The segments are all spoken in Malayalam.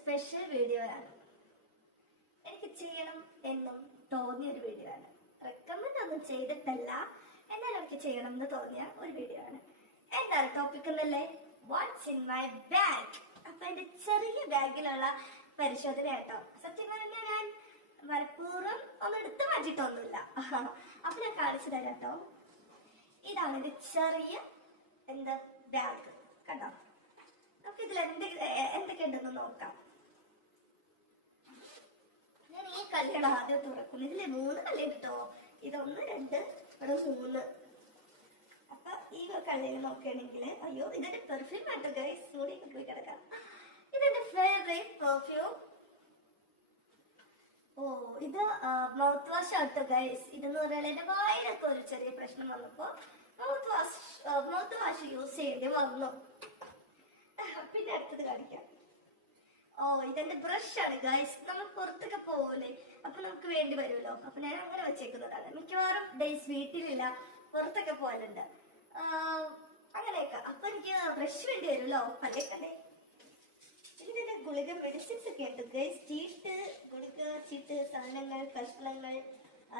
സ്പെഷ്യൽ വീഡിയോ ആണ്. എനിക്ക് ചെയ്യണം എന്നും തോന്നിയ ഒരു വീഡിയോ ആണ്. റെക്കമെൻഡ് ഒന്നും ചെയ്തിട്ടല്ല. എന്നാൽ എനിക്ക് ചെയ്യണം എന്ന് തോന്നിയ ഒരു വീഡിയോ ആണ്. എന്താണ് ടോപ്പിക് എന്നല്ലേ? വാട്ട്സ് ഇൻ മൈ ബാഗ് അപ്പൊ എന്റെ ചെറിയ ബാഗിലുള്ള പരിശോധന കേട്ടോ. സത്യം പറഞ്ഞാൽ ഞാൻ മനഃപൂർവം ഒന്നും എടുത്തു മാറ്റിട്ടൊന്നുമില്ല അപ്പൊ ഞാൻ കാണിച്ചു തരാം കേട്ടോ. ഇതാണ് എന്റെ ചെറിയ എന്താ ബാഗ് കണ്ടോ? നമുക്ക് ഇതിൽ എന്ത് എന്തൊക്കെ ഉണ്ടെന്ന് നോക്കാം. കല്യാണം ആദ്യം തുറക്കുന്നു. ഇതിലെ മൂന്ന് കല്ല് കിട്ടോ? ഇതൊന്ന് രണ്ട് ഇവിടെ മൂന്ന്. അപ്പൊ ഈ കള്ളിയിൽ നോക്കുകയാണെങ്കിൽ അയ്യോ ഇതെന്റെ പെർഫ്യൂം ആട്ടോ ഗൈസ് കൂടി പോയി കിടക്കാം. ഇതെന്റെ ഫേവറേറ്റ് പെർഫ്യൂം ഓ ഇത് മൗത്ത് വാഷ് ആട്ടോ ഗൈസ് ഇതെന്ന് പറഞ്ഞാൽ എന്റെ വായിലൊക്കെ ഒരു ചെറിയ പ്രശ്നം വന്നപ്പോ mouth wash mouth wash use ചെയ്യേണ്ടി വന്നു. പിന്നെ അടുത്തത് കാണിക്കാം. ഓ ഇതെന്റെ ആണ് ഗൈസ് നമ്മൾ പുറത്തൊക്കെ പോകൂലേ അപ്പൊ നമുക്ക് വേണ്ടി വരുമല്ലോ. അപ്പൊ ഞാൻ അങ്ങനെ വെച്ചേക്കുന്നതാണ്. മിക്കവാറും ഡേയ്സ് വീട്ടിലില്ല. പുറത്തൊക്കെ പോകലുണ്ട് അങ്ങനെയൊക്കെ. അപ്പൊ എനിക്ക് ബ്രഷ് വേണ്ടി വരുമല്ലോ. പല്ലേക്കണ്ടേ ഇതിന്റെ ഗുളിക മെഡിസിൻസ് ഒക്കെ ഉണ്ട് ഗൈസ് ചീട്ട് ഗുളിക ചീട്ട് സാധനങ്ങൾ കഷ്ണങ്ങൾ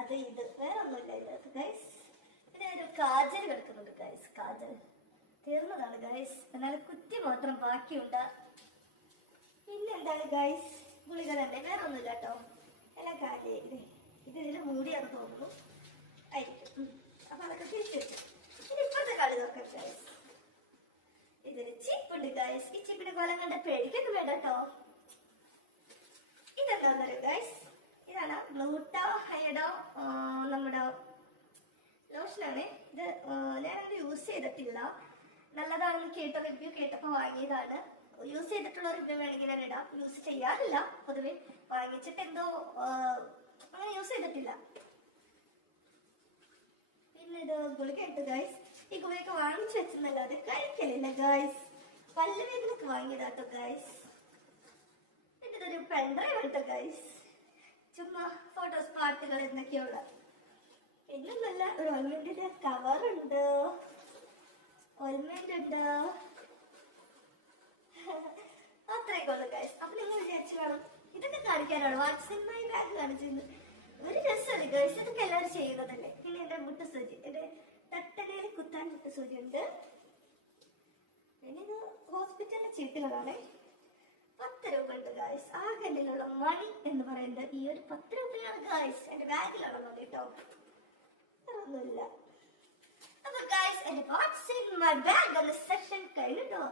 അത് ഇത്. വേറെ ഒന്നുമില്ല ഇതിനകത്ത് ഗൈസ് പിന്നെ ഒരു കാജൽ കിടക്കുന്നുണ്ട് ഗൈസ് കാജൽ. തീർന്നതാണ് ഗൈസ് എന്നാൽ കുറ്റി മാത്രം ബാക്കിയുണ്ട്. പിന്നെ എന്താണ് ഗൈസ് ഗുളിക തന്നെ വേറെ ഒന്നുമില്ല കേട്ടോ. എല്ലാം കാലേ ഇത് ഇത് ഇതിൽ മൂടിയാന്ന് തോന്നുന്നു. ആയിരിക്കും. അപ്പൊ അതൊക്കെ തിരിച്ചു വെച്ചു ഇനി ഇപ്പോഴത്തെ കളി നോക്കാം ഗൈസ് ഇതൊരു ചിപ്പുണ്ട് ഗൈസ് ഈ ചിപ്പിന്റെ കൊലം കണ്ട പേടിക്കൊന്നും വേണ്ട കേട്ടോ. ഇതെന്താന്നറിയോ ഗൈസ് ഇതാണ് ഗ്ലൂട്ടോ ഹൈഡോ നമ്മുടെ ലോഷനാണ് ഇത് ഞാനത് യൂസ് ചെയ്തിട്ടില്ല. നല്ലതാണെന്ന് കേട്ട റിവ്യൂ കേട്ടപ്പോ വാങ്ങിയതാണ്. യൂസ് ചെയ്തിട്ടുള്ള റിവ്യൂ വേണമെങ്കിൽ ഞാൻ ഇടാം. യൂസ് ചെയ്യാറില്ല. പൊതുവെ വാങ്ങിച്ചിട്ട് എന്തോ അങ്ങനെ യൂസ് ചെയ്തിട്ടില്ല. പിന്നെ ഇത് ഗുളിക ഉണ്ട് ഗൈസ് ഈ ഗുളിക വാങ്ങിച്ചു വെച്ചെന്നല്ലാതെ കഴിക്കലില്ല ഗൈസ് പല്ലുവേദനക്ക് വാങ്ങിയതാട്ടോ ഗൈസ് പിന്നെ ഇതൊരു പെൺഡ്രൈവ് കേട്ടോ ഗൈസ് ചുമ്മാ ഫോട്ടോസ് പാട്ടുകൾ എന്നൊക്കെയുള്ള. പിന്നെ നല്ല ഒരു ഓൾമെന്റിന്റെ ഉണ്ട്. ഓയിൽമെന്റ് ഉണ്ട്. കാണിക്കാനാണ് വാട്സിൻ മൈ ബാഗ് കാണിച്ചിരുന്നു ഒരു രസമാണ്. ഗൈസ് ഇതൊക്കെ എല്ലാവരും ചെയ്യുന്നതല്ലേ പിന്നെ എന്റെ മുട്ട സൂചി എന്റെ തട്ടകയിൽ കുത്താൻ മുട്ട സൂചി ഉണ്ട്. ഇത് ഹോസ്പിറ്റലിലെ ചീട്ടുകളാണ് പത്ത് രൂപ ഉണ്ട് ഗായ്സ് ആ കല്ലിലുള്ള മണി എന്ന് പറയുന്നത് ഈ ഒരു പത്ത് രൂപയാണ് ഗായ്സ് എന്റെ ബാഗിലാണുള്ളത് കേട്ടോ. ഒന്നുമില്ല അപ്പൊ ഗായ്സ് എന്റെ വാട്സ് ബാഗ് എന്ന കഴിഞ്ഞിട്ടോ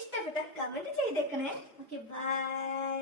ഇഷ്ടപ്പെട്ട കമന്റ് ചെയ്തേക്കണേ. Okay bye